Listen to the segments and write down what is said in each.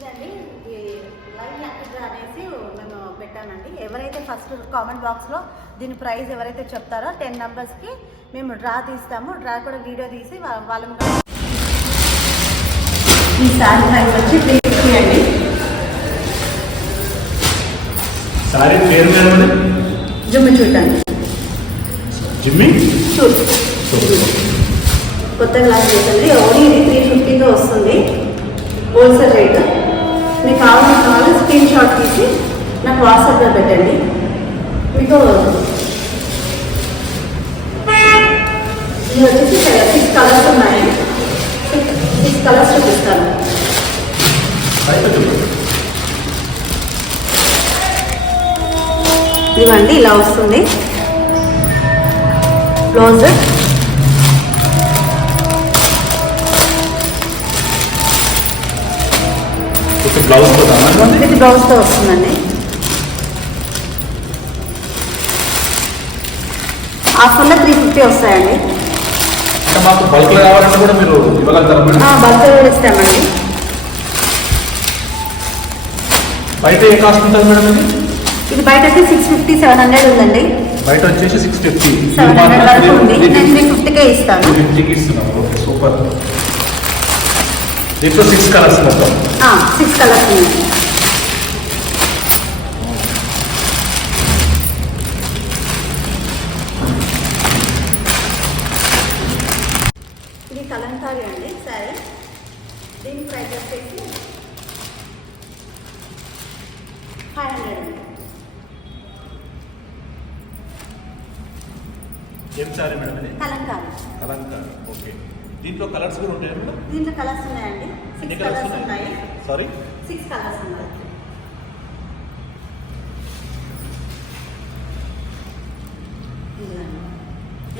ఇదండి ఈ live lucky draw అనేసి మేము పెట్టామండి. ఎవరైతే ఫస్ట్ కామెంట్ బాక్స్లో దీని ప్రైస్ ఎవరైతే చెప్తారో 10 మెంబర్స్కి మేము డ్రా తీస్తాము. డ్రా కూడా వీడియో తీసి వాళ్ళని ఈ శారీ ప్రైస్ వచ్చి 350 అండి. సారీ పేరు మేడం జుమ్మి చూడండి, జిమ్మి చూడు కొత్త గ్లాస్ చేస్తుంది. ఓన్లీ ఇది 350గా వస్తుంది హోల్సేల్ రేట్. మీకు కావాలి స్క్రీన్ షాట్ తీసి నాకు వాట్సాప్లో పెట్టండి. మీకు ఇది వచ్చేసి 6 కలర్స్ ఉన్నాయి. 6 కలర్స్ చూపిస్తాను. ఇదిగోండి ఇలా వస్తుంది బ్లౌజ్. ఇది బ్లౌజ్తో వస్తుందండి. ఆఫర్లో 350 వస్తాయండి. బల్క్ కావాలంటే కూడా మీరు బల్క్ కూడా ఇస్తామండి. బయట ఏ కాస్ట్ ఉంటుంది మేడం? ఇది బయట అయితే 650, 700 ఉందండి. బయట వచ్చేసి 650, 700 వరకు ఉంది. నేను 350కే ఇస్తాను. 350కి ఇస్తున్నాం. Okay, super. దీంట్లో 6 కలర్స్ మొత్తం 6 కలర్స్ ఉన్నాయి. ఇది కలంకారీ అండి సారీ. దీని ప్రైస్ వచ్చేసి 500 అండి. ఏం సారీ మేడం ఇది? కలంకారీ. కలంకారీ, ఓకే. దీంట్లో కలర్స్ కూడా ఉంటాయా మేడం? దీంట్లో కలర్స్ ఉన్నాయండి. 6 కలర్స్ ఉన్నాయి. సారీ 6 కలర్స్ ఉన్నాయి.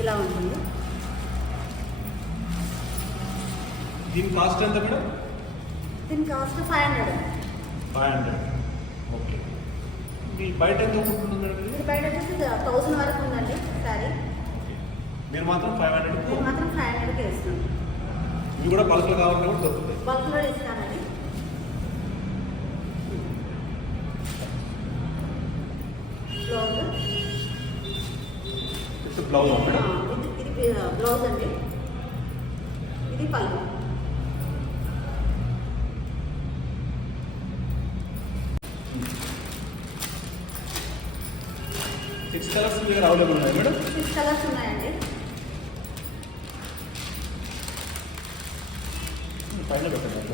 ఇలా ఉంటుంది. దీని కాస్ట్ ఎంత మేడం? దీని కాస్ట్ 500. 500, ఓకే. మీ బయట ఎంత ఉంటుంది మేడం? ఇది బయట వచ్చేసి 1000 వరకు ఉందండి సారీ. మీరు మాత్రం 500? నేను మాత్రం 500కి ఇస్తాను. ఇవి కూడా బల్క్లో కావాలంటే కూడా దొరుకుతాయి. బల్క్లో ఇస్తానండి. Blouse madam? ఇది బ్లౌజ్ అండి. ఇది పళ్ళు. సిక్స్ కలర్స్ మీ దగ్గర అవైలబుల్ ఉన్నాయి మేడం? 6 కలర్స్ ఉన్నాయండి. పైన పెట్టండి.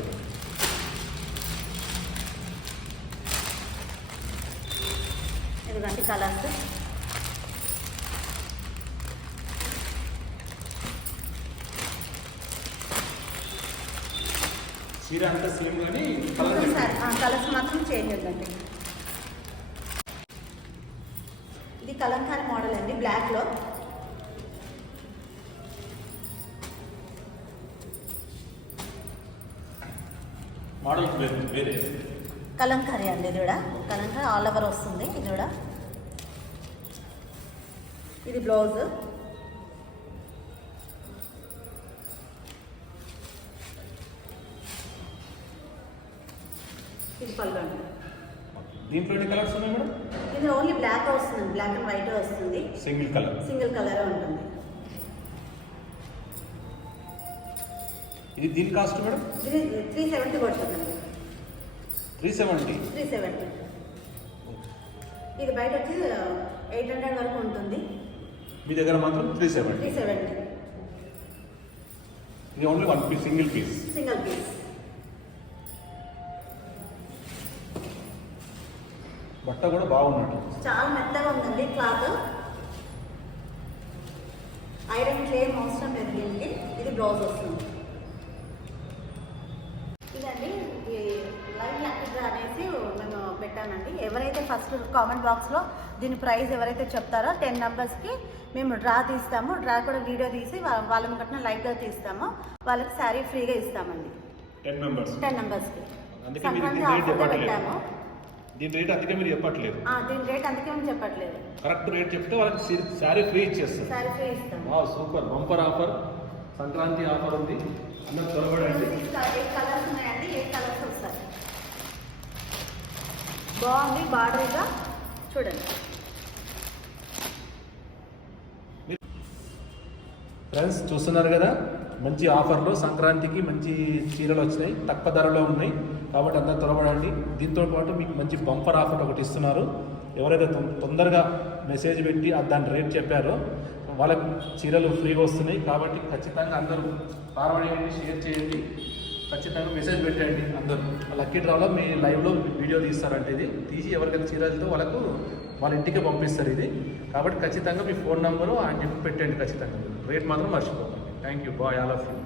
ఇదిగోండి కలర్స్. చీర అంతా సేమ్ కానీ కలర్స్ మాత్రం చేంజ్ ఉందండి. ఇది కలంకారీ మోడల్ అండి బ్లాక్లో. మోడల్ వేరే కలంకారీ అండి. ఇది కూడా కలంకారీ ఆల్ ఓవర్ వస్తుంది. ఇది కూడా ఇది బ్లౌజ్. ఇది పళ్ళు అండి. దీంట్లో ఎన్ని కలర్స్ ఉన్నాయి మేడం? ఇది ఓన్లీ బ్లాక్ వస్తుంది. బ్లాక్ అండ్ వైట్ వస్తుంది. సింగిల్ కలర్ ఉంటుంది. ఇది దీని కాస్ట్ మేడం? ఇది 370 పడుతుందండి. 370. ఇది బయట వచ్చి 800 వరకు ఉంటుంది. మీ దగ్గర మాత్రం 370. ఇది ఓన్లీ 1 పీస్, సింగిల్ పీస్. బట్ట కూడా బాగున్నట్టు, చాలా మెత్తగా ఉందండి క్లాత్. ఐరన్ క్లేమ్ అవసరం లేదు దీనికి. ఇది బ్లౌజ్ వస్తుంది. ఇదండి ఈ లైవ్ లక్కీ డ్రా అనేసి మేము పెట్టామండి. ఎవరైతే ఫస్ట్ కామెంట్ బాక్స్లో దీని ప్రైస్ ఎవరైతే చెప్తారో 10 మెంబర్స్కి మేము డ్రా తీస్తాము. డ్రా కూడా వీడియో తీసి వాళ్ళని కట్టిన లైవ్గా తీస్తాము. వాళ్ళకి శారీ ఫ్రీగా ఇస్తామండి. 10 మెంబర్స్కి. సంక్రాంతి ఆఫర్గా పెట్టాము. దీని రేట్ అందుకే మీరు చెప్పట్లేదు? దీని రేట్ అందుకే మేము చెప్పట్లేదు. కరెక్ట్ రేట్ చెప్తే వాళ్ళకి శారీ ఫ్రీ ఇచ్చేస్తాం. శారీ ఫ్రీ ఇస్తాం. Super, bumper offer, Sankranti offer ఉంది. అందరూ త్వరపడండి. 8 కలర్స్ ఉన్నాయండి. 8 కలర్స్ వస్తాయి. బాగుంది బార్డర్గా చూడండి. ఫ్రెండ్స్ చూస్తున్నారు కదా, మంచి ఆఫర్లో సంక్రాంతికి మంచి చీరలు వచ్చినాయి, తక్కువ ధరలో ఉన్నాయి. కాబట్టి అందరూ త్వరపడండి. దీంతో పాటు మీకు మంచి బంపర్ ఆఫర్ ఒకటి ఇస్తున్నారు. ఎవరైతే తొందరగా మెసేజ్ పెట్టి దాని రేట్ చెప్పారో వాళ్ళకు చీరలు ఫ్రీగా వస్తున్నాయి. కాబట్టి ఖచ్చితంగా అందరూ ఫార్వర్డ్ చేయండి, షేర్ చేయండి, ఖచ్చితంగా మెసేజ్ పెట్టండి. అందరూ లక్కీ డ్రాలో మీ లైవ్లో వీడియో తీస్తారంటే ఇది తీసి ఎవరికైనా చీరలతో వాళ్ళకు వాళ్ళ ఇంటికి పంపిస్తారు ఇది. కాబట్టి ఖచ్చితంగా మీ ఫోన్ నెంబరు అని చెప్పి పెట్టండి. ఖచ్చితంగా రేట్ మాత్రం మర్చిపోకండి. Thank you, bye, all of you.